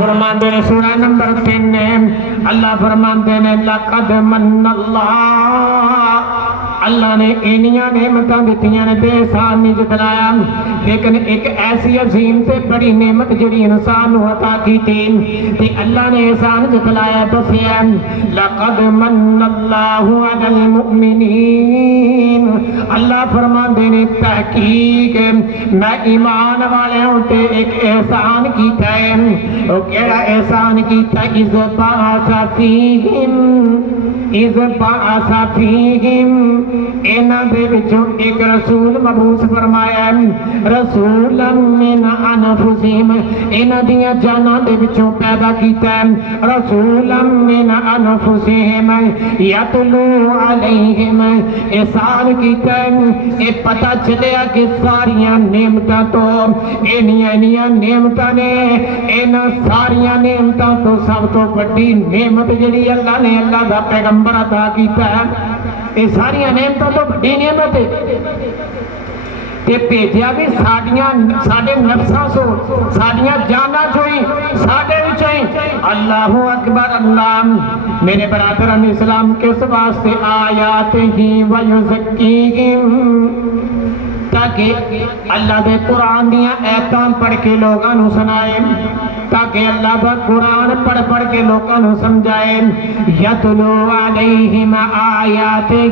فرماتے ہیں سورہ نمبر 3 اللہ فرماتے ہیں لقد من اللہ نے اینیاں نعمتاں دتیاں نے تے احسان نہیں جتلایا، لیکن ایک ایسی عظیم تے بڑی نعمت جڑی انسان نو عطا کیتی تے اللہ نے احسان جتلایا دسیا لقد من اللہ علی المؤمنین اللہ فرماندے نے تحقیق میں ایمان والوں تے ایک احسان کیتا ہے، او کیڑا احسان کیتا اذ بعث فیہم انہاں دے وچوں ایک رسول مبعوث فرمایا رسولا من انفسہم انہاں دیاں جاناں دے وچوں پیدا کیتا ہے رسولا من انفسہم یتلو علیہم احسان کیتا ہے اے پتہ چلیا کہ ساریاں نعمتاں تو اینیاں نعمتاں نے انہاں ساریاں نعمتاں تو سب تو بڑی نعمت جڑی اللہ نے اللہ دا پیغمبر عطا کیتا ہے اے ساریاں نعمتاں تو بڑی نعمت ہے تے بھیجیا بھی ساڈے نفساں سو ساڈیاں جاناں چوئی ساڈے وچوں اللہ اکبر اللہ میرے برادران اسلام کس واسطے آیات ہی ویزکیہم تاکہ اللہ دے قرآن دیاں ایتاں پڑھ کے لوگاں نو سنائے تاکہ اللہ دا قرآن پڑھ کے لوگاں نو سمجھائے یتلو علیہم آیاتہ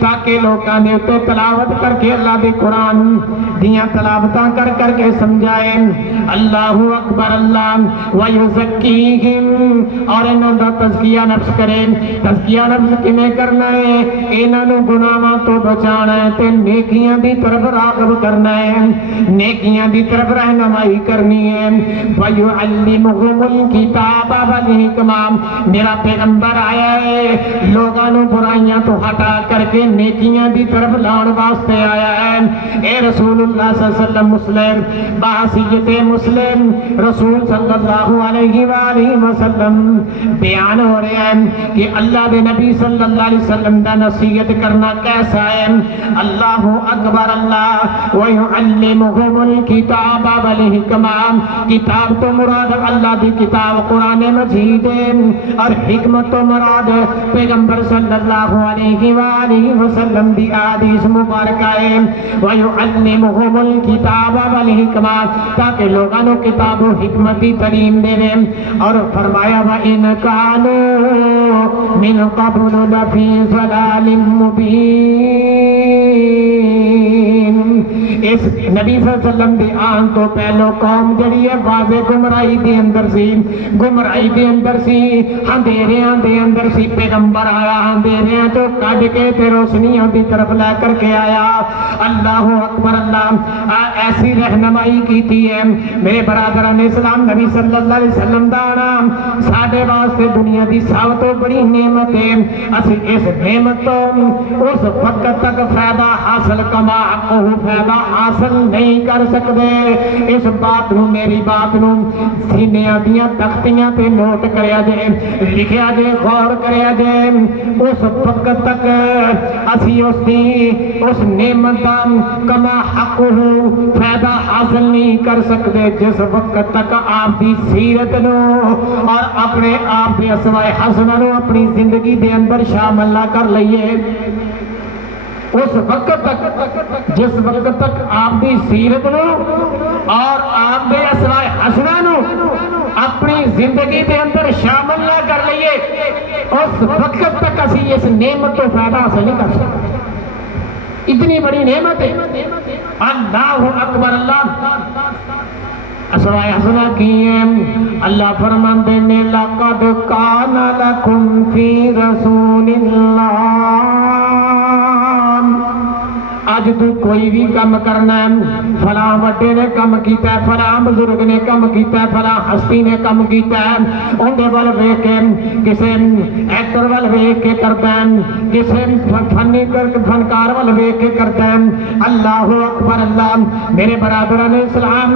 تاکہ لوگاں نے تے تلاوت کر کے اللہ دے قرآن دیاں تلاوتاں کر کے سمجھائے اللہ اکبر اللہ ویزکیہم اور انہوں دا تزکیہ نفس کرے تزکیہ نفس کمیں کرنا ہے انہوں نے گناہاں تو بچانا ہے تے نیکیاں دی طرف راغب کرنا ہے نیکیاں دی طرف رہنمائی کرنی ہے وَيُعَلِّمُهُمُ الْكِتَابَ وَالْحِکْمَةَ میرا پیغمبر آیا ہے لوگاں نو برائیاں تو ہٹا کر کے نیکیاں دی طرف لاؤن واسطے آیا ہے اے رسول اللہ صلی اللہ علیہ وسلم مسلم بحثیت مسلم رسول صلی اللہ علیہ وآلہ وسلم بیان ہو رہے ہیں کہ اللہ دے نبی صلی اللہ علیہ وسلم دا نصیحت کرنا کیسا ہے اللہ اکبر اللہ وَيُعَلِّمُهُمُ الْكِتَابَ وَالْحِکْمَةَ کتاب تو مراد اللہ دی کتاب قرآن مجید اور حکمت تو مراد پیغمبر صلی اللہ علیہ وآلہ وسلم دی احادیث مبارکہ ہے وَيُعَلِّمُهُمُ الْكِتَابَ وَالْحِکْمَةَ تاکہ لوگاں نو کتاب و حکمت دی تعلیم دے اور فرمایا وَإِنْ كَانُوا مِنْ قَبْلُ لَفِي ضَلَالٍ مُبِينٍ اس نبی صلی اللہ علیہ وسلم دی آن تو پہلو قوم جڑی ہے واضح گمراہی دے اندر سی اندھیریاں دے اندر سی پیغمبر آیا اندھیریاں تو کڈ کے تے روشنیاں دی طرف لے کر کے آیا اللہ اکبر اللہ ایسی رہنمائی کیتی ہے میرے برادران اسلام نبی صلی اللہ علیہ وسلم دا نام ساڈے واسطے دنیا دی سب تو بڑی نعمت ہے اسی اس نعمت تو اس وقت تک فائدہ حاصل کما فائدہ حاصل نہیں کر سکتے اس بات نو میری بات نو سینیاں دیاں تختیاں تے نوٹ کریا جائے لکھیا جائے غور کریا جائے اس وقت تک اسی اس نعمت کما حق فائدہ حاصل نہیں کر سکتے جس وقت تک آپ دی سیرت نو اور اپنے آپ دے اسماء حسنہ نو اپنی زندگی دے اندر شامل نہ کر لئیے اس وقت تک جس وقت تک آپ دی سیرت نو اور آپ دے اسماء حسنہ نو اپنی زندگی دے اندر شامل نہ کر لئیے اس وقت تک اسی اس نعمت تو فائدہ حاصل نہیں کر سکتے اتنی بڑی نعمت ہے اللہ اکبر اللہ اسماء حسنہ کی اللہ فرماتے ہیں لَقَدْ كَانَ لَكُمْ فِي رَسُولِ اللَّهِ آج تو کوئی بھی کم کرنا ہے فلاں وڈے نے کم کیتا ہے فلاں بزرگ نے کم کیتا ہے فلاں ہستی نے کم کیتا ہے اندے وال ویکھ کے کسے ایکٹر وال ویکھ کے کرتا ہے کسے فنکار وال ویکھ کے کرتا ہے اللہ اکبر اللہ میرے برادران اسلام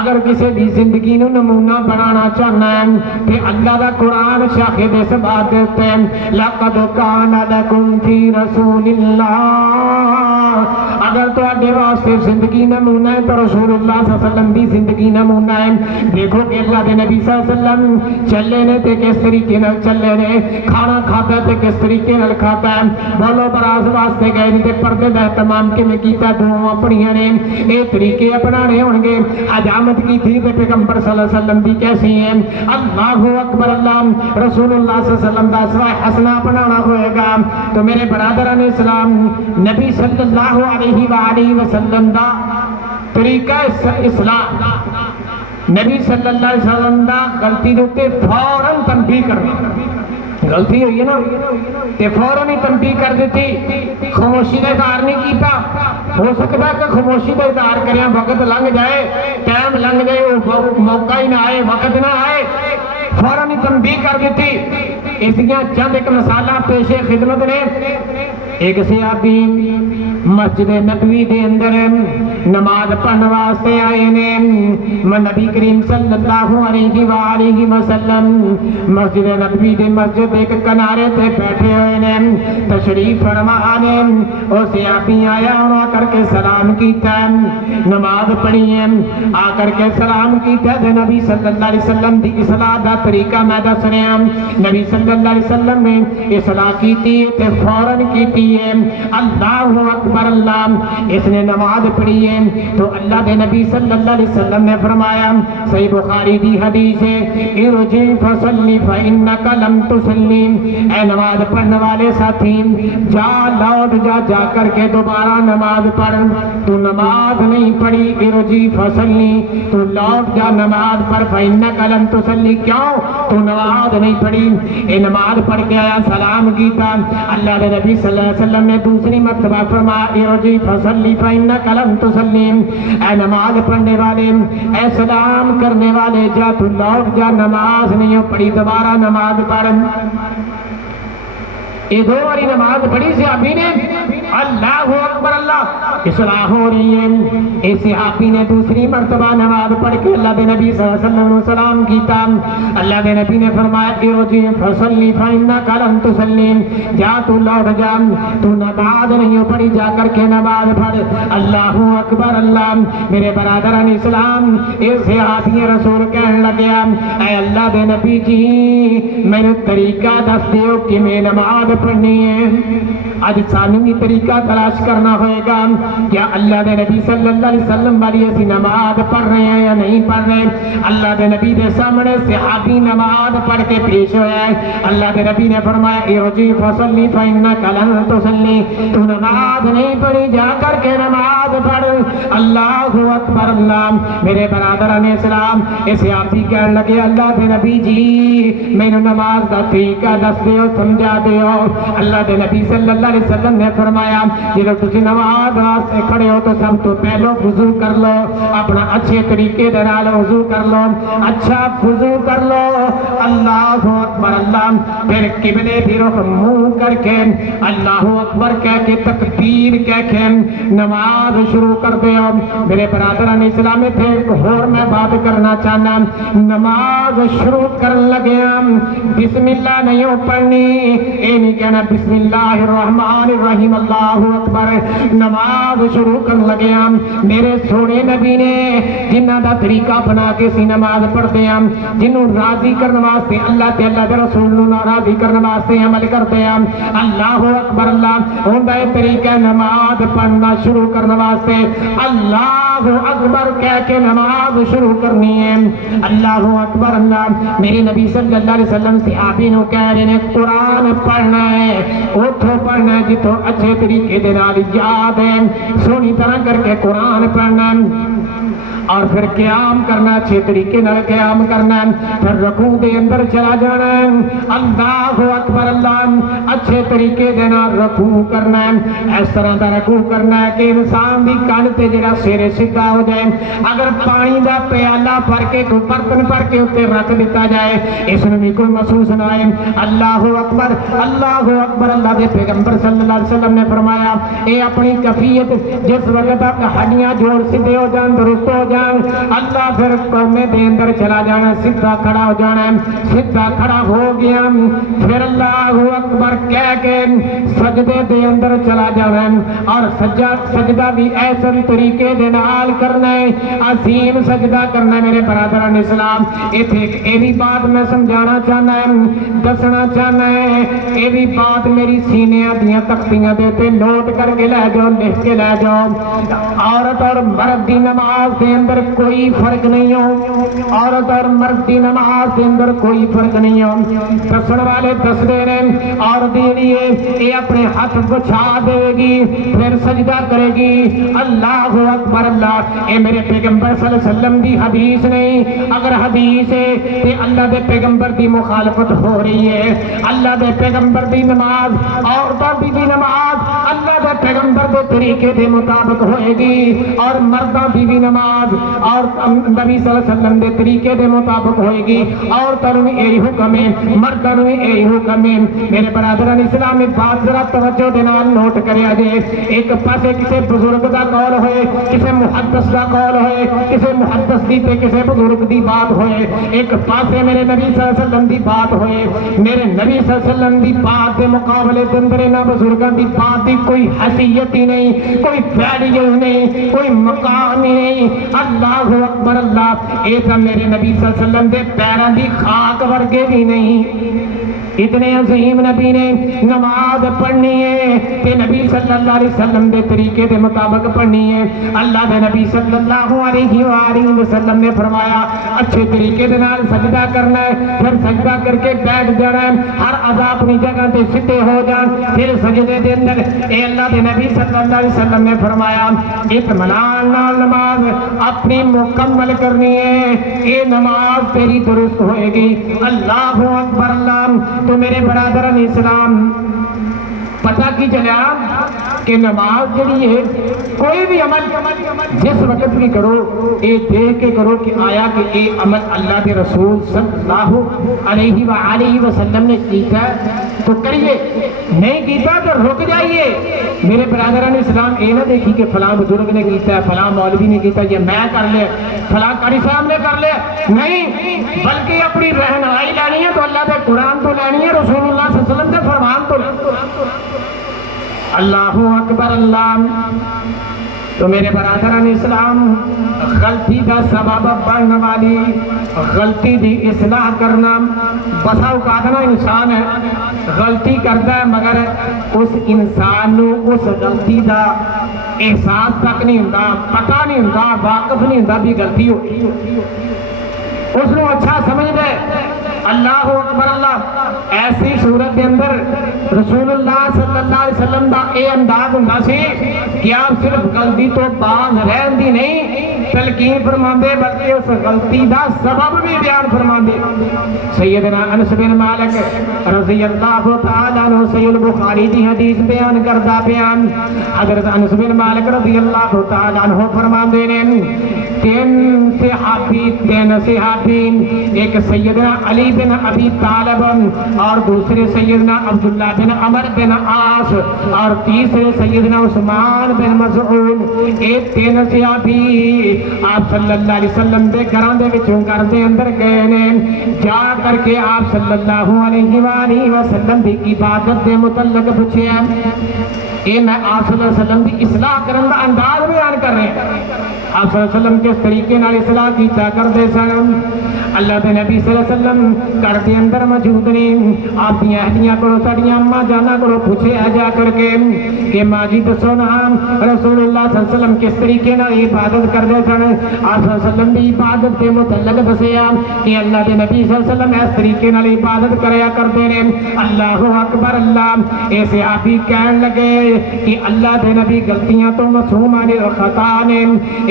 اگر کسے دی زندگی نو نمونہ بنانا چاہنا ہے کہ اللہ دا قرآن شاہد اس بات دیتے ہیں لَقَدْ كَانَ لَكُمْ فِي رَسُولِ اللَّهِ اگر تواڈے واسطے زندگی نمونہ ہے تو رسول اللہ صلی اللہ علیہ وسلم دی زندگی نمونہ ہے. دیکھو کہ اللہ دے نبی صلی اللہ علیہ وسلم چلے نے تے کس طریقے نال چلے نے, کھانا کھاتا تے کس طریقے نال کھاتا ہے, بولو براز واسطے گئے نے تے پردے دا اہتمام کیویں کیتا, دعاواں اپنیاں نے, اے طریقے اپنانے ہون گے. حجامت کی تھی تے پیغمبر صلی اللہ علیہ وسلم دی کیسی ہے, اللہ اکبر اللہ, رسول اللہ صلی اللہ علیہ وسلم دا اسوہ حسنہ اپنانا ہوئے گا. تو میرے برادران اسلام, نبی صلی اللہ علیہ وآلہ وسلم دا طریقہ اسلام, نبی صلی اللہ علیہ وسلم دا غلطی دوتے فوراً تنبیہ کرنا, غلطی ہوئی ہے نا تے فوراً ہی تنبیہ کر دیتی, خاموشی کا اظہار نہیں کیتا. ہو سکتا ہے کہ خاموشی کا اظہار کریں وقت لنگ جائے, ٹائم لنگ جائے, موقع ہی نہ آئے, وقت نہ آئے, فوراً ہی تنبیہ کر دیتی. اس لیے چند ایک مثالہ پیش خدمت نے. ایک صحابی مسجد نبوی دے اندر نماز پڑھنے واسطے آئے نے. نبی کریم صلی اللہ علیہ وآلہ وسلم مسجد نبوی دے مسجد ایک کنارے تے بیٹھے ہوئے نے, تشریف فرما نے. اور صحابی آیا اور آ کر کے سلام کیتا, نماز پڑھی ہے, آ کر کے سلام کیتا. نبی صلی اللہ علیہ وسلم دی اصلاح دا طریقہ میں دس رہا ہوں. نبی صلی اللہ علیہ وسلم نے اصلاح کیتی تے فوراً کیتی ہے, اللہ اکبر اللہ. اس نے نماز پڑھی ہے تو اللہ دے نبی صلی اللہ علیہ وسلم نے فرمایا, صحیح بخاری دی حدیث ہے, ارجع فصلی فإنک لم تصلی, اے نماز پڑھنے والے ساتھی جا, لوٹ جا, جا کر کے دوبارہ نماز پڑھ, تو نماز نہیں پڑھی. ارجع فصلی, تو لوٹ جا نماز پڑھ. فإنک لم تصلی, کیوں تو نماز نہیں پڑھی. اے نماز پڑھ کے آیا, سلام کیتا, اللہ دے نبی صلی اللہ علیہ وسلم نے دوسری مرتبہ فرمایا ارجع فصلی فإنک لم تصلی, اے نماز پڑھنے والے, اے سلام کرنے والے, جا تو لوٹ جا, نماز نہیں پڑھی, دوبارہ نماز پڑھ. یہ دو باری نماز پڑھی صحابی نے, اللہ اکبر اللہ, اصلاح ہو رہی ہے. اس صحابی نے دوسری مرتبہ نماز پڑھ کے اللہ دے نبی صلی اللہ علیہ وسلم نے سلام کیتا. اللہ دے نبی نے فرمایا ارجع فصلی فإنک لم تصلی, جا تو لوٹ جا, تو نماز نہیں پڑھی, جا کر کے نماز پڑھ. اللہ اکبر اللہ. میرے برادران اسلام, اس صحابی رسول کہنے لگیا, اے اللہ دے نبی جی میرے طریقہ دس دیو کہ میں نماز پڑھنی ہے. آج سانو بھی طریقہ تلاش کرنا ہوئے گا, کیا اللہ دے نبی صلی اللہ علیہ وسلم والی ایسی نماز پڑھ رہے ہیں یا نہیں پڑھ رہے. اللہ دے نبی دے سامنے صحابی نماز پڑھ کے پیش ہویا ہے. اللہ دے نبی نے فرمایا ارجع فصلی فإنک لم تصلی, تو نماز نہیں پڑھی, جا کر کے نماز پڑھ. اللہ اکبر اللہ. میرے برادران اسلام, اس صحابی کہنے لگے اللہ دے نبی جی میں نماز دا طریقہ دس دیو, سمجھا دیو. اللہ دے نبی صلی اللہ علیہ وسلم نے فرمایا جب تسی نماز واسطے کھڑے ہو تو سب تو پہلو وضو کر لو, اپنا اچھے طریقے دے نال وضو کر لو, اچھا وضو کر لو. اللہ اکبر اللہ. پھر قبلے بھی رخ منہ کر کے اللہ اکبر کہہ کے تکبیر کہہ کے نماز شروع کر دیو. میرے برادران اسلام تھے اور میں بات کرنا چاہنا, نماز شروع کر لگے بسم اللہ نہیں پڑھنی, اے نہیں کہنا بسم اللہ الرحمن الرحیم اللہ اکبر. نماز شروع کر لگے میرے سونے نبی نے جنہ دا طریقہ بنا کے سی نماز پڑھتے ہیں, جنہوں راضی کرنے واسطے اللہ تے اللہ دے رسول نو راضی کرنے واسطے عمل کرتے ہیں. اللہ اکبر اللہ. ہوندا ہے طریقہ نماز پڑھنا شروع کرنے واسطے اللہ اکبر کہہ کے نماز شروع کرنی ہے. اللہ اکبر اللہ. میرے نبی صلی اللہ علیہ وسلم صحابی نو کہہ رہے ہیں قرآن پڑھنا ہے, اتھوں پڑھنا ہے جتوں اچھے طریقے دے نال یاد ہے, سونی طرح کر کے قرآن پڑھنا اور پھر قیام کرنا, اچھے طریقے نال قیام کرنا, پھر رکوع دے اندر چلا جانا. اللہ اکبر اللہ. اچھے طریقے دے نال رکوع کرنا, اس طرح دا رکوع کرنا ہے کہ انسان دی کان تے جڑا سر سیدھا ہو جائے. اگر پانی دا پیالہ بھر کے کوئی برتن بھر کے اوتے رکھ دیتا جائے, اس نوں بھی کوئی محسوس نہ ہوئے. اللہ اکبر اللہ اکبر. اللہ دے پیغمبر صلی اللہ علیہ وسلم نے فرمایا اے اپنی کفیت جس وقت آپ ہڈیاں جوڑ سیدھے ہو جان, درست ہو جان, اللہ پھر قومے دے اندر چلا جانا, سیدھا کھڑا ہو جانا. سیدھا کھڑا ہو گیا, پھر اللہ اکبر کہہ کے سجدے دے اندر چلا جانا اور سجدہ بھی ایسے طریقے دے نال کرنا ہے، عظیم سجدہ کرنا ہے میرے برادران اسلام۔ یہ بھی بات میں سمجھانا چاہنا ہے، دسنا چاہنا ہے، یہ بھی بات میری سینے دیاں تختیاں دیتے نوٹ کر کے لے جاؤ، لکھ کے لے جاؤ۔ عورت اور مرد دی نماز دے اندر کوئی فرق نہیں ہو، عورت اور مرد دی نماز دے اندر کوئی فرق نہیں ہو۔ دسن والے دس دے رہے عورت لیے یہ اپنے ہاتھ بچھا دے گی، پھر سجدہ کرے گی، اللہ اکبر اللہ۔ اے میرے پیغمبر صلی اللہ علیہ وسلم دی حدیث نہیں، اگر حدیث ہے تے اللہ دے پیغمبر دی مخالفت ہو رہی ہے۔ اللہ دے پیغمبر دی نماز، عورتوں دی بھی نماز اللہ دے پیغمبر دے طریقے دے مطابق ہوئے گی، اور مردوں دی بھی نماز اور نبی صلی اللہ علیہ وسلم دے طریقے دے مطابق ہوئے گی۔ عورتوں نے یہی حکم ہے، مردوں نے یہی حکم ہے۔ میرے برادران اسلام میں بات ذرا توجہ دے نال نوٹ کریا جائے۔ ایک پاسے کسی بزرگ دا قول ہوئے، کسی محدث دا قول ہوئے، کسی محدث دی تے کسی بزرگ دی بات ہوئے، ایک پاسے میرے نبی صلی اللہ علیہ وسلم دی بات ہوئے۔ میرے نبی صلی اللہ علیہ وسلم دی بات دے مقابلے دے اندر انہاں بزرگاں دی بات دی کوئی حیثیت ہی نہیں، کوئی ویلیو نہیں، کوئی مقام ہی نہیں۔ اللہ اکبر اللہ، اے تا میرے نبی صلی اللہ علیہ وسلم دے پیراں دی خاک ورگے بھی نہیں۔ اتنے عظیم نبی نے نماز پڑھنی ہے کہ نبی صلی اللہ علیہ وسلم دے طریقے دے مطابق پڑھنی ہے۔ اللہ دے نبی صلی اللہ علیہ وآلہ وسلم نے فرمایا اچھے طریقے دے نال سجدہ کرنا ہے، پھر سجدہ کر کے بیٹھ جانا ہے، ہر اعضاء اپنی جگہ تے سیدھے ہو جان، پھر سجدے دے اندر اے اللہ دے نبی صلی اللہ علیہ وسلم نے فرمایا اطمینان نال نماز اپنی مکمل کرنی ہے، یہ نماز تیری درست ہوئے گی۔ اللہ اکبر اللہ۔ تو میرے برادران اسلام پتہ کی چلا کہ نماز جڑی ہے کوئی بھی عمل جس وقت بھی کرو اے دیکھ کے کرو کہ آیا کہ اے عمل اللہ کے رسول صلی اللہ علیہ وآلہ وسلم نے کیتا تو کریے، نہیں کیتا تو رک جائیے۔ میرے برادران اسلام اے نہ دیکھی کہ فلاں بزرگ نے کیتا ہے، فلاں مولوی نے کیتا ہے، یہ میں کر لے، فلاں قاری صاحب نے کر لے، نہیں، بلکہ اپنی رہنمائی لینی ہے تو اللہ کے قرآن تو لینی ہے، رسول اللہ صلی اللہ علیہ وسلم کے فرمان تو لینی۔ اللہ اکبر اللہ۔ تو میرے برادران اسلام غلطی دا سبب بڑھنے والی غلطی دی اصلاح کرنا، بسا اوقات نا انسان ہے غلطی کرتا ہے مگر اس انسان نو اس غلطی دا احساس تک نہیں ہوندا، پتہ نہیں ہوندا، واقف نہیں ہوندا بھی غلطی ہوئی، اس نو اچھا سمجھ دے۔ اللہ اکبر اللہ۔ ایسی صورت کے اندر رسول اللہ صلی اللہ علیہ وسلم دا اے انداز ہوندا سی کہ آپ صرف غلطی تو باز رہن دی نہیں تلقین فرماندے بلکہ اس غلطی دا سبب بھی بیان فرماندے۔ سیدنا انس بن مالک رضی اللہ تعالی عنہ صحیح البخاری دی حدیث بیان کردہ بیان، حضرت انس بن مالک رضی اللہ تعالی عنہ فرماندے نے تین صحابی، ایک سیدنا علی بن ابی طالب اور دوسرے سیدنا عبداللہ بن عمر بن عاص اور تیسرے سیدنا عثمان بن مسعود، ایک تین صحابی آپ صلی اللہ علیہ وسلم دے گھراں دے وچوں گھر دے اندر گئے نے، جا کر کے آپ صلی اللہ علیہ وآلہ وسلم دی عبادت دے متعلق پوچھیا۔ اے میں آپ صلی اللہ علیہ وسلم دی اصلاح کرن دا انداز بیان کر رہے ہیں۔ آپ صلی اللہ علیہ وسلم کس طریقے نال اصلاح کیتا کرتے سن۔ اللہ دے نبی صلی اللہ علیہ وسلم گھر دے اندر موجود نے، آپ دی اہلیاں کو ساڈیاں اماں جانا کو پوچھیا جا کر کے کہ ماں جی دسو نا رسول اللہ صلی اللہ علیہ وسلم کس طریقے نال عبادت کرتے سن۔ آپ صلی اللہ علیہ وسلم دی عبادت کے متعلق دسیا کہ اللہ دے نبی صلی اللہ علیہ وسلم اس طریقے نال عبادت کریا کرتے ہیں۔ اللہ اکبر اللہ۔ اے صحابی کہن لگے کہ اللہ دے نبی غلطیاں تو معصومان خطا نے،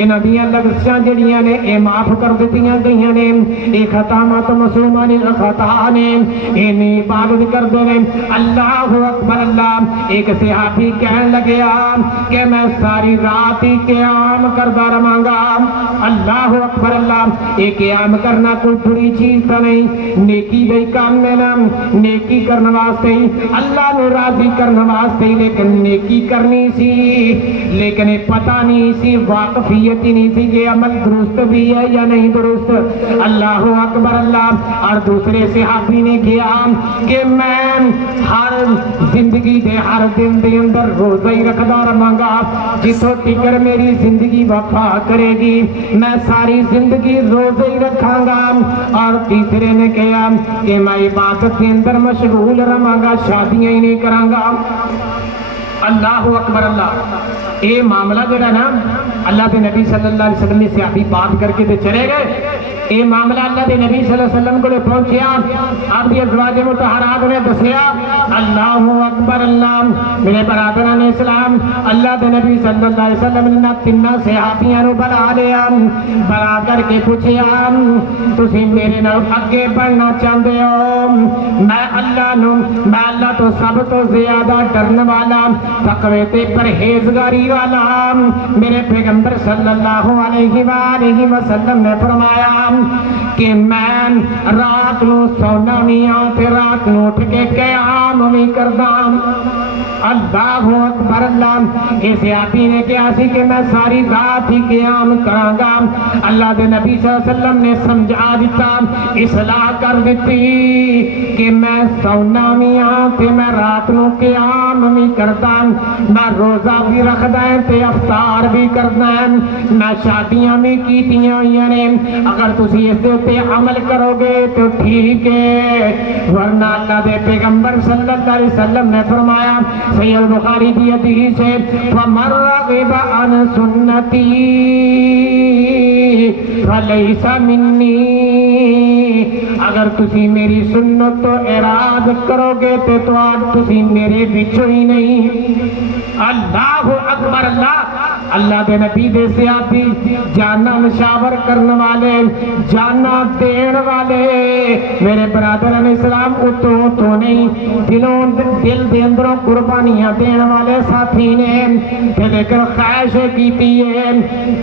انہاں دیاں لغزشاں جڑیاں نے اے معاف کر دتیاں گئیاں نے، اے خطامات معصومان خطا نے، انہیں عبادت کرتے ہیں۔ اللہ اکبر اللہ۔ ایک صحابی کہن لگیا کہ میں ساری رات ہی قیام کرتا رہاں گا۔ اللہ اکبر اللہ۔ یہ قیام کرنا کوئی بری چیز تو نہیں، نیکی دے کام میں نا، نیکی کرنے واسطے ہی، اللہ نو راضی کرنے واسطے ہی، لیکن نیکی کرنی سی لیکن پتہ نہیں سی، واقفیت ہی نہیں سی کہ عمل درست بھی ہے یا نہیں درست۔ اللہ اکبر اللہ۔ اور دوسرے صحابی نے کیا کہ میں ہر زندگی دے ہر دن دے اندر روزہ ہی رکھدا رہاں گا، جتوں تکر میری زندگی وفا کرے گی میں ساری زندگی روزے ہی رکھاں گا۔ اور تیسرے نے کہا کہ میں عبادت کے اندر مشغول رہاں گا، شادیاں ہی نہیں کراں گا۔ اللہ اکبر اللہ۔ اے معاملہ جو ہے نا اللہ کے نبی صلی اللہ علیہ وسلم نے صحابی بات کر کے چلے گئے۔ اے معاملہ اللہ کے نبی صلی اللہ علیہ وسلم کو پہنچیا، آپ دی ازواج مطہرات نے دسیا۔ اللہ اکبر اللہ۔ میرے برادران اسلام، اللہ کے نبی صلی اللہ علیہ وسلم نے تین صحابیاں نو بلا لیا، بلا کر کے پوچھیا تسی میرے نال اگے بڑھنا چاہتے ہو؟ میں اللہ تو سب تو زیادہ ڈرن والا، تقوی تے پرہیزگاری والا۔ میرے پیغمبر صلی اللہ علیہ وآلہ وسلم نے فرمایا کہ میں رات نو سونا نہیں تے رات نو اٹھ کے قیام بھی کردا۔ اللہ اکبر اللہ۔ اس صحابی نے کہا سی کہ میں ساری رات ہی قیام کراں گا۔ اللہ دے نبی صلی اللہ علیہ وسلم نے سمجھا دیتا، اصلاح کر دیتی کہ میں سونا بھی تے میں رات نو قیام بھی کردا، میں روزہ بھی رکھدا ہے تے افطار بھی کردا ہے، میں شادیاں بھی کیتیاں ہوئیاں نے۔ اگر تسی اس دے تے عمل کرو گے تو ٹھیک ہے، ورنہ اللہ دے پیغمبر صلی اللہ علیہ وسلم نے فرمایا صحیح البخاری کی حدیث ہے، فَمَن رَغِبَ عَنْ سُنَّتِي فَلَيْسَ مِنِّي۔ اگر تسی میری سنت تو اعراض کرو گے تو تسی میرے بچوں ہی نہیں۔ اللہ اکبر اللہ۔ اللہ دے نبی دے صحابی جانا نشاور کرنے والے، جانا دین والے، میرے برادران اسلام اتوں نہیں دل دے اندروں قربانیاں دین والے ساتھی نے، لیکن خواہش کیتی ہے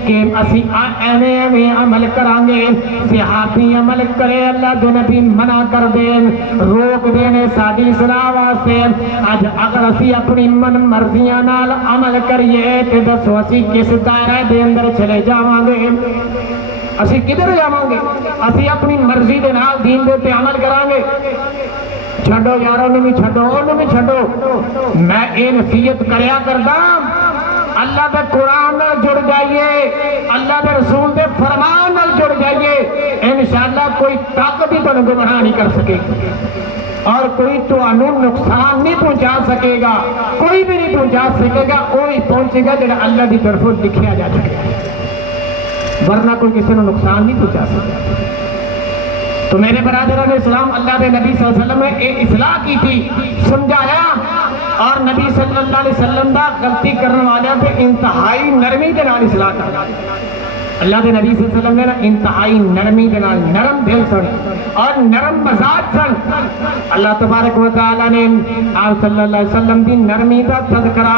کہ اسی ایویں عمل کرانگے۔ صحابی عمل کرے، اللہ دے نبی منع کر دے، روک دینے ساری اصلاح واسطے۔ اج اگر اسی اپنی من مرضیاں نال عمل کریے تے دسو اسی کس دائرے دے اندر چلے جاواں گے؟ اسی کدھر جاواں گے؟ اسی اپنی مرضی دے نال دین دے تے عمل کران گے؟ چھڈو یار، انہوں بھی چھڈو، انہوں بھی چھڈو۔ میں اے نصیحت کریا کردا، اللہ دے قرآن نال جڑ جائیے، اللہ دے رسول دے فرمان نال جڑ جائیے، انشاءاللہ کوئی طاقت بھی تانوں گمراہ نہیں کر سکے گی، اور کوئی تو نقصان نہیں پہنچا سکے گا، کوئی بھی نہیں پہنچا سکے گا، وہی پہنچے گا جڑا اللہ دی طرف لکھیا جا چکا ہے، ورنہ کوئی کسی نے نقصان نہیں پہنچا سکے۔ تو میرے برادران اسلام، اللہ دے نبی صلی اللہ علیہ وسلم نے ایک اصلاح کی تھی، سمجھایا، اور نبی صلی اللہ علیہ وسلم دا غلطی کرنے والے پہ انتہائی نرمی کے نال اصلاح کرنا۔ اللہ دے نبی صلی اللہ علیہ وسلم نے انتہائی نرمی کے نال، نرم دل سن اور نرم مزاج سن۔ اللہ تبارک و تعالی نے آپ صلی اللہ علیہ وسلم دی نرمی دا تذکرہ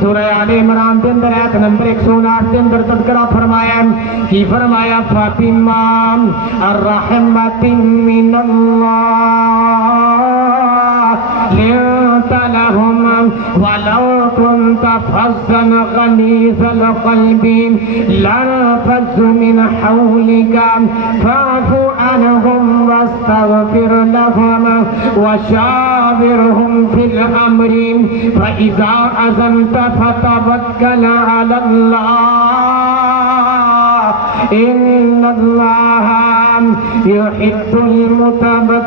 سورہ آل عمران دے اندر آیت نمبر 159 دے اندر تذکرہ فرمایا، کی فرمایا فَبِمَا الرَّحْمَةٍ مِّنَ اللَّهِ لِنْتَ لَهُمْ وَلَوْ كُنْتَ فَظًّا غَلِيظَ الْقَلْبِ لَانفَضُّوا مِنْ حَوْلِكَ فَاعْفُ عَنْهُمْ وَاسْتَغْفِرْ لَهُمْ وَشَاوِرْهُمْ فِي الْأَمْرِ فَإِذَا عَزَمْتَ فَتَوَكَّلْ عَلَى اللَّهِ إِنَّ اللَّهَ يُحِبُّ الْمُتَوَكِّلِينَ۔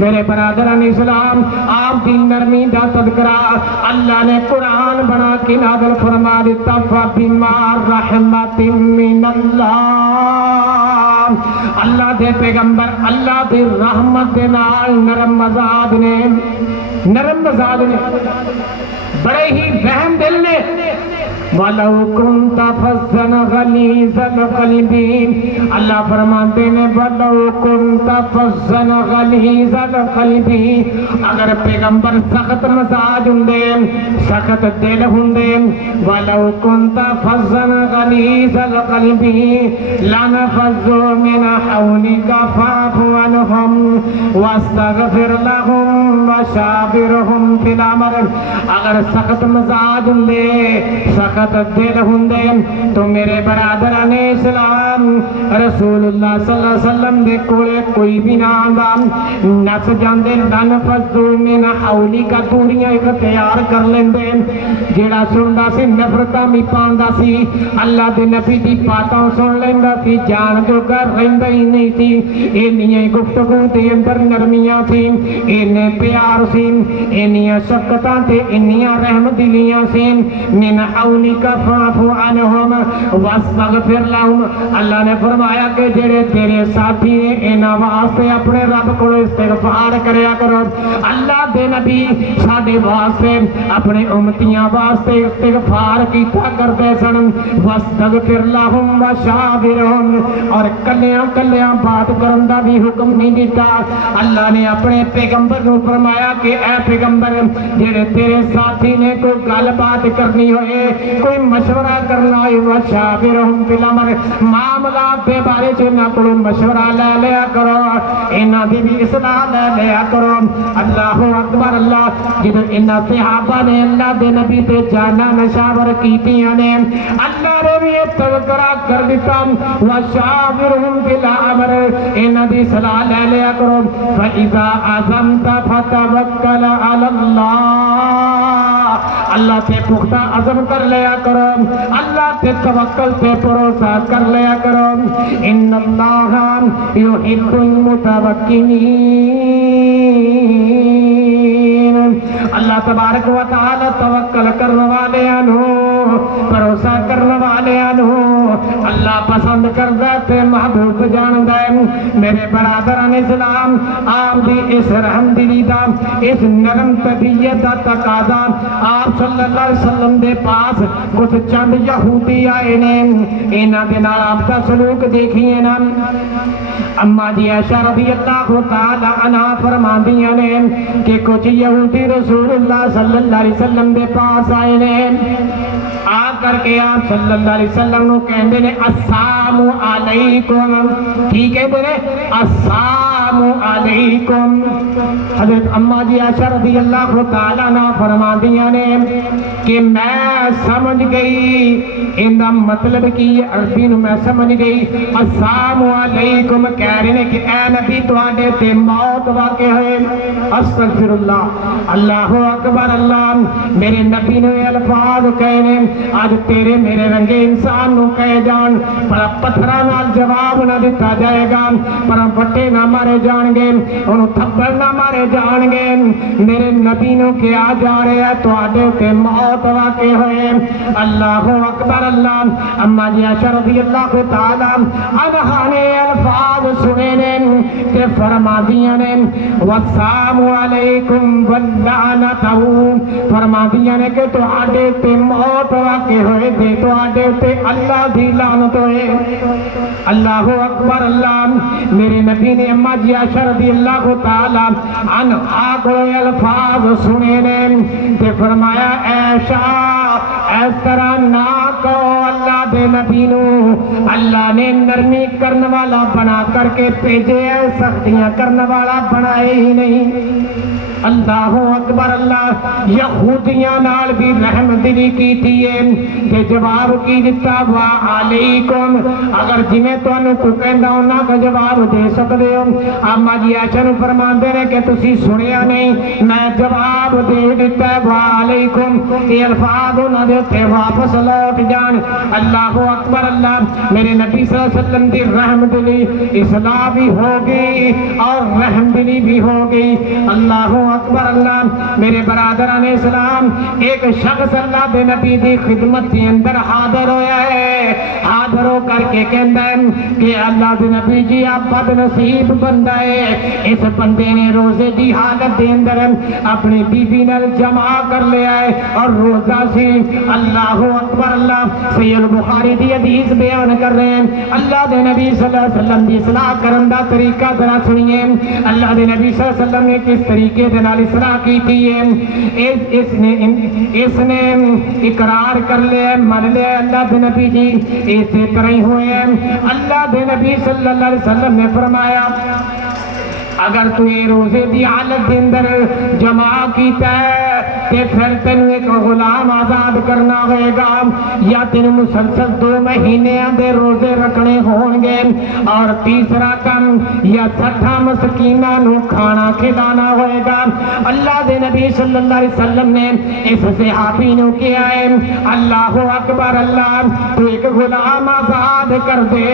میرے برادران اسلام، آپ کی نرمی دا تذکرہ اللہ نے قرآن بنا کے نازل فرما دیتا، فَبِمَا رَحْمَةٍ مِّنَ اللَّهِ۔ اللہ دے پیغمبر اللہ دے رحمت دے نال نرم مزاج نے، نرم مزاج نے، بڑے ہی رحم دل نے۔ وَلَوْ كُنْتَ فَظًّا غَلِيظَ الْقَلْبِ، اللہ فرماتے ہیں وَلَوْ كُنْتَ فَظًّا غَلِيظَ الْقَلْبِ، اگر پیغمبر سخت مزاج ہوندے، سخت دل ہوندے، وَلَوْ كُنْتَ فَظًّا غَلِيظَ الْقَلْبِ لَانفَضُّوا مِنْ حَوْلِكَ فَاعْفُ عَنْهُمْ واستغفر لهم وشاورهم فی الامر. اگر سخت مزاج ہندے سخت دل ہندے تو میرے برادران اسلام رسول اللہ صلی اللہ علیہ وسلم دے کولے کوئی بھی نہ آندا نس جاندے دن فضو من حولی کا دوریاں اختیار کر لیندے. جیڑا سندا سی نفرتاں بھی پاندا سی اللہ دے نبی دی باتاں سن لیندا سی جان جو کر رہندا ہی نہیں سی. اینیاں گفتگو دے اندر نرمیاں سی اینے پیار سی اینیاں شفقتاں تے اینیاں رحم دلیاں سی. من حولک فاعف عنہم واستغفر لهم. اللہ نے فرمایا کہ جڑے تیرے ساتھی ہیں انہاں واسطے اپنے رب کو استغفار کریا کرو. اللہ دے نبی ساڈے واسطے اپنے امتیاں واسطے استغفار کیتا کرتے سن. واستغفر لهم وشاورهم اور کلیاں کلیاں بات کرن دا بھی حکم نہیں دیتا. اللہ نے اپنے پیغمبر کو فرمایا کہ اے پیغمبر جڑے تیرے ساتھی نے کوئی گل بات کرنی ہوئے کوئی مشورہ کرنا ہوئے وشاورهم فی الامر معاملات دے بارے چ نہ کوئی مشورہ لے لیا کرو انہاں دی بھی اصلاح لے لیا کرو. اللہ اکبر. اللہ جدو انہاں صحابہ نے اللہ دے نبی تے جانا نشاور کیتیاں نے اللہ نے بھی تذکرہ کر دیتا وشاورهم فی الامر انہاں دی صلاح لے لیا کرو. فَإِذَا عَزَمْتَ فَتَوَكَّلْ عَلَى اللَّهِ. اللہ تے پختہ عزم کر لیا کرو اللہ تے توکل تے بھروسہ کر لیا کرو. ان اللہ یحب المتوکلین. اللہ تبارک و تعالی توکل کرنے والے بھروسہ کرنے والے اللہ پسند کردا تے محبوب جاندا ہے. میرے برادران اسلام آپ دی اس رحم دلی دا اس نرم طبیعت دا تقاضا آپ صلی اللہ علیہ وسلم دے پاس کچھ چند یہودی آئے نے انہاں دے نال آپ دا سلوک دیکھیے نا. اما جی عائشہ رضی اللہ تعالی عنہا فرماندیاں نے کہ کچھ یہودی رسول اللہ صلی اللہ علیہ وسلم دے پاس آئے نے آ کر کے آپ صلی اللہ علیہ وسلم نو کہندے نے السلام علیکم. ٹھیک ہے نے السلام علیکم. حضرت اما جی عائشہ رضی اللہ تعالی عنہ فرماندیاں نے کہ میں سمجھ گئی ان دا مطلب کی عربی نو میں سمجھ گئی. السلام علیکم کہہ رہے ہیں کہ اے نبی تواڈے تے موت واقع ہوئے. استغفر اللہ. اللہ اکبر. اللہ میرے نبی نے الفاظ کہنے آج تیرے میرے رنگے انسان نو کہے جان پر پتھرا نال جواب نہ دیتا جائے گا پر پٹے نہ مارے جان گے انہوں تھپڑ نہ مارے جان گے. میرے نبی نو کیا جا رہے ہیں تو آدھے تے موت واقع ہوئے. اللہ اکبر. اللہ اما جی عائشہ رضی اللہ تعالی عنہا نے الفاظ سنے نے کہ فرما دیا نے والسلام علیکم واللعنتہ. فرما دیا نے کہ تو آدھے تے موت واقع ہوئے دے تو آدھے تے اللہ دی لعنت ہوئے. اللہ اکبر. اللہ میرے نبی نے اما جی عائشہ رضی اللہ تعالی عنہا کو الفاظ سنے نے تے فرمایا عائشہ اس طرح نہ کہو. اللہ دے نبی نو اللہ نے نرمی کرنے والا بنا کر کے بھیجے سختیاں کرنے والا بنائے ہی نہیں. اللہ اکبر. اللہ یہودیاں نال بھی رحم دلی کی تھیے کہ جواب کی دیتا وعلیکم. اگر جنہیں تو انہوں کو کہندہ انہوں کا جواب دے سکتے ہو. اما جی عائشہ نو فرماندے نے کہ تسی سنیا نہیں میں جواب دے دیتا ہے وعلیکم. یہ الفاظ انہوں دے تے واپس لوٹ جان. اللہ اکبر. اللہ میرے نبی صلی اللہ علیہ وسلم دی رحم دلی اصلاح بھی ہوگی اور رحم دلی بھی ہوگی. اللہ اکبر. اللہ میرے برادران اسلام ایک شخص اللہ دے نبی دی خدمت کے اندر حاضر ہویا ہے. حاضر ہو کر کے کہندا ہے کہ اللہ دے نبی جی آپ بد نصیب بندہ ہے. اس بندے نے روزے دی حالت دے اندر اپنی بیوی نال جمع کر لیا ہے اور روزہ سی. اللہ اکبر. اللہ سید بخاری دی حدیث بیان کر رہے ہیں. اللہ دے نبی صلی اللہ علیہ وسلم دی اصلاح کرن دا طریقہ ذرا سنیے. اللہ دے نبی صلی اللہ علیہ وسلم نے کس طریقے دے نال اصلاح کی تھی. اس نے اقرار کر لیا مان لیا اللہ دے نبی جی اسی طرح ہی ہوئے. اللہ دے نبی صلی اللہ علیہ وسلم نے فرمایا اگر تو یہ روزے دی حالت دے اندر جمع کیتا ہے تے پھر تینوں ایک غلام آزاد کرنا ہوئے گا، یا تینوں مسلسل 2 مہینے دے روزے رکھنے ہون گے، اور تیسرا کم یا 60 مسکیناں نو کھانا کھلانا ہوئے گا۔ اللہ دے نبی صلی اللہ علیہ وسلم نے اس صحابی نو کیا ہے، اللہ اکبر اللہ، تو ایک غلام آزاد کر دے۔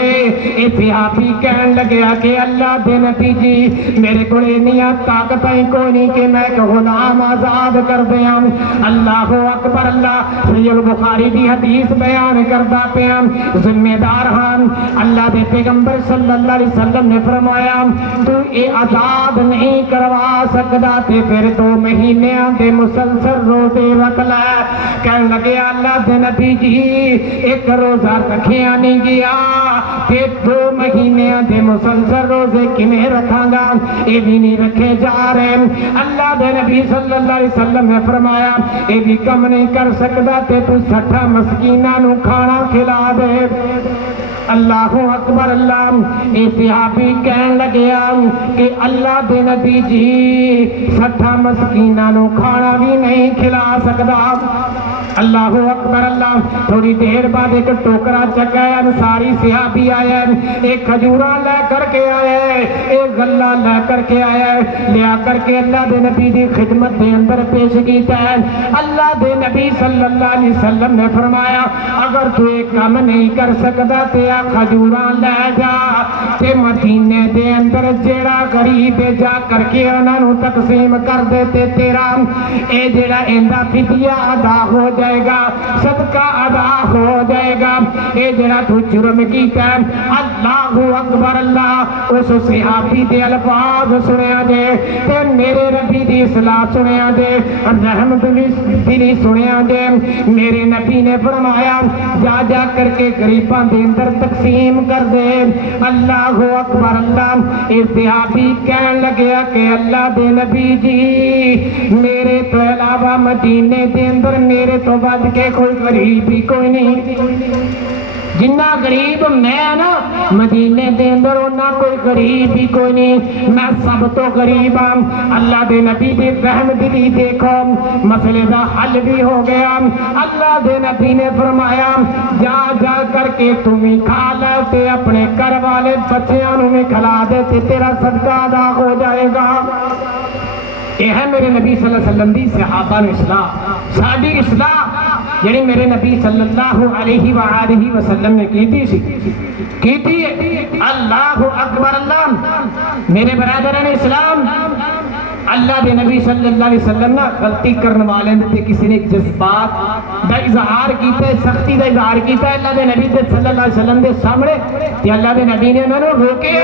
اے صحابی کہن لگیا کہ اللہ دے نبی جی میرے کو انیاں طاقتیں کوئی نہیں کہ میں ایک غلام آزاد کر دیاں۔ اللہ اکبر اللہ، صحیح البخاری دی حدیث بیان کردا پیا، ذمہ دار ہاں اللہ دے پیغمبر صلی اللہ علیہ وسلم نے فرمایا تو اے آزاد نہیں کروا سکدا تے پھر 2 مہینے دے مسلسل روزے رکھ لے۔ کہنے لگے اللہ دے نبی جی ایک روزہ رکھیا نہیں گیا تے 2 مہینے دے مسلسل روزے کنے رکھاں گا، اے بھی نہیں رکھے جا رہے۔ اللہ دے نبی صلی اللہ علیہ وسلم نے فرمایا اے بھی کم نہیں کر سکدا تے تو 60 مسکیناں نو کھانا کھلا دے۔ اللہ اکبر اللہ، اے صحابی کہن لگیا کہ اللہ دے نبی جی 60 مسکیناں نو کھانا بھی نہیں کھلا سکدا۔ اللہ اکبر اللہ، تھوڑی دیر بعد ایک ٹوکرا چکا ہے، انصاری صحابی آیا ہے، ایک کھجورا لے کر کے آیا ہے، ایک غلہ لے کر کے آیا ہے، لے آ کر کے اللہ دے نبی دی خدمت دے اندر پیش کیتا ہے۔ اللہ دے نبی صلی اللہ علیہ وسلم نے فرمایا اگر تو ایک کام نہیں کر سکدا تے آ کھجورا لے جا تے مدینے دے اندر جیڑا غریب جا کر کے انہاں نو تقسیم کر دے تے تیرا اے جیڑا ایندا فدیہ ادا ہو جائے گا، صدقہ ادا ہو جائے گا۔ اے جڑا تو جرم کیتا ہے، اللہ اکبر اللہ، اس صحابی دے الفاظ سنیا جے تے میرے ربی دی اصلاح سنیا جے، رحمت دلی سنیا جے۔ میرے نبی نے فرمایا جا جا کر کے غریباں دے اندر تقسیم کر دے۔ اللہ اکبر اللہ، اے صحابی کہن لگیا کہ اللہ دے نبی جی میرے تو علاوہ مدینے دے اندر میرے تو بعد کے کوئی غریب ہی کوئی نہیں، جنہ غریب میں نا مدینے دے اندر نہ کوئی غریب ہی کوئی نہیں، میں سب تو غریب ہوں۔ اللہ دے نبی دی رحم دلی دیکھو، مسئلے دا حل بھی ہو گیا۔ اللہ دے نبی نے فرمایا جا جا کر کے تم ہی کھا لے تے اپنے گھر والے بچیاں نو بھی کھلا دے تے تیرا صدقہ ادا ہو جائے گا۔ یہ ہے میرے نبی صلی اللہ علیہ وسلم دی صحابہ نے اصلاح، ساڈی اصلاح جڑی میرے نبی صلی اللہ علیہ وآلہ وسلم نے کیتی ہے۔ اللہ اکبر اللہ، میرے برادران اسلام، اللہ دے نبی صلی اللہ علیہ وسلم نا غلطی کرنے والے تے کسی نے جذبات دا اظہار کیتا ہے، سختی دا اظہار کیتا ہے اللہ دے نبی صلی اللہ علیہ وسلم دے سامنے، تے اللہ دے نبی نے انہوں نے روکے۔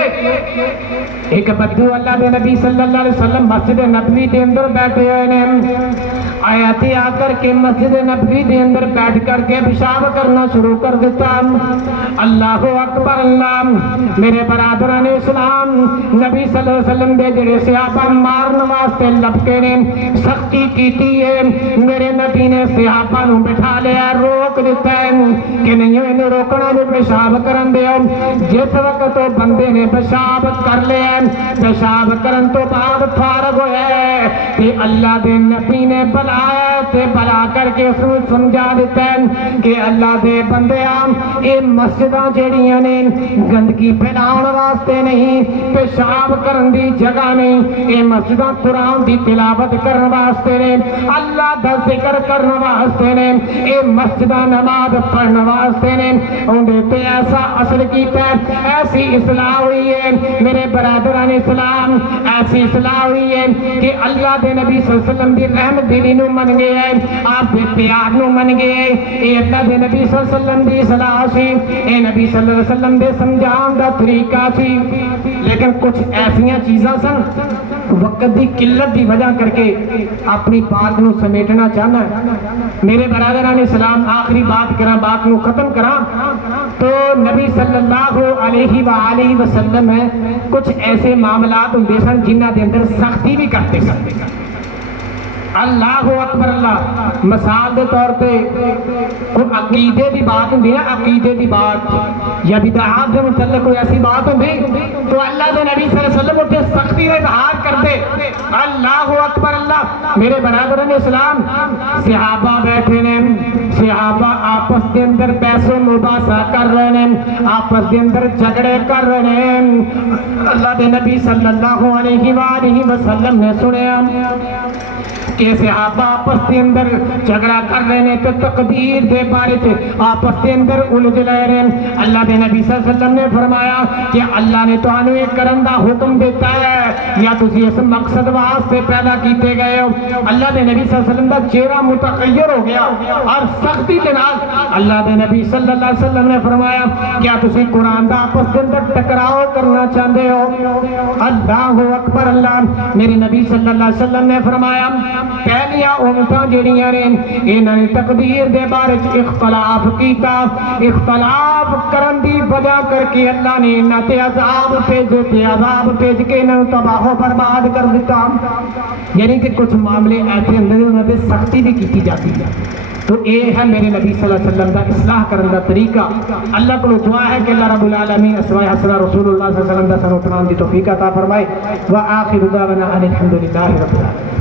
ایک بدو اللہ دے نبی صلی اللہ علیہ وسلم مسجد نبوی دے اندر بیٹھے ہوئے ہیں، آیاتی آ کر کے مسجد نبوی دے اندر بیٹھ کر کے پیشاب کرنا شروع کر دیتا۔ اللہ اکبر اللہ، میرے برادران اسلام، نبی صلی اللہ علیہ وسلم دے جڑے صحابہ مارن واسطے لپکے نے، سختی کیتی ہے، میرے نبی نے صحابہ نو بٹھا لیا، روک دیتا ہے کہ نہیں انہیں روکنا جو پیشاب کرن دے۔ جس وقت تو بندے نے پیشاب کر لیا، پیشاب کرن تو بعد فارغ ہویا ہے کہ اللہ دے نبی نے بلایا تے بلا کر کے اس کو سمجھا دیتا ہے کہ اللہ دے بندیاں اے مسجداں جڑیاں نے گندگی پھیلاؤن واسطے نہیں، پیشاب کرن دی جگہ نہیں، اے مسجداں قرآن دی تلاوت کرن واسطے نے، اللہ دا ذکر کرن واسطے نے، اے مسجداں نماز پڑھن واسطے نے۔ اندے تے ایسا اثر کیتا ہے، ایسی اصلاح ہوئی ہے میرے برادران اسلام، ایسی اصلاح ہوئی ہے کہ اللہ دے نبی صلی اللہ علیہ وسلم دی رحمت دلی نو من گئے ہیں، آپ دے پیار نو من گئے ہیں۔ اے اللہ دے نبی صلی اللہ علیہ وسلم دی اصلاح سی، اے نبی صلی اللہ علیہ وسلم دے سمجھان دا طریقہ سی۔ لیکن کچھ ایسیاں چیزاں سن وقت دی قلت دی وجہ کر کے اپنی بات نو سمیٹنا چاہنا ہے۔ میرے برادران اسلام آخری بات کرا، بات نو ختم کرا تو نبی صلی اللہ علیہ وآلہ وسلم ہے کچھ ایسے معاملات ہوندے سن جنہ دے اندر سختی بھی کرتے سن۔ اللہ اکبر اللہ مثال دے طور پہ کوئی عقیدے دی بات ہوندی نا عقیدے دی بات یا بدعات دے متعلق کوئی ایسی بات ہوندی تو اللہ دے نبی صلی اللہ علیہ وسلم اٹھے سختی سے اظہار کرتے اللہ اکبر اللہ میرے برادران اسلام صحابہ بیٹھے نے صحابہ آپس دے اندر پیسوں مباحثہ کر رہے ہیں آپس دے اندر جھگڑے کر رہے ہیں اللہ دے نبی صلی اللہ علیہ وآلہ وسلم نے سنیا کہ صحابہ آپس کے اندر جھگڑا کر رہے ہیں تو تقدیر دے بارے سے آپس کے اندر الجھ رہے ہیں اللہ دے نبی صلی اللہ علیہ وسلم نے فرمایا کہ اللہ نے تو انو ایک کرن دا حکم دیتا ہے یا تسی اس مقصد واسطے پیدا کیتے گئے ہو اللہ دے نبی صلی اللہ علیہ وسلم دا چہرہ متغیر ہو گیا اور سختی کے نال اللہ دے نبی صلی اللہ علیہ وسلم نے فرمایا کیا تسی قرآن دا آپس کے اندر ٹکراؤ کرنا چاہتے ہو اللہ اکبر اللہ میرے نبی صلی اللہ علیہ وسلم نے فرمایا پہلیاں امتاں جڑیاں نے انہاں نے تقدیر دے بارے اختلاف کیتا اختلاف کرن دی وجہ کر کے اللہ نے انہاں تے عذاب بھیج کے انہاں تباہ و برباد کر دیتا یعنی کہ کچھ معاملے ایسے اندر انہاں تے سختی بھی کیتی جاتی ہے تو یہ ہے میرے نبی صلی اللہ علیہ وسلم دا اصلاح کرن دا طریقہ اللہ کو دعا ہے کہ اللہ رب العالمین اسوائے حسنہ رسول اللہ صلی اللہ علیہ وسلم دا سنو اپنان دی توفیق عطا فرمائے وآخر دعوانا ان الحمدللہ رب العالمین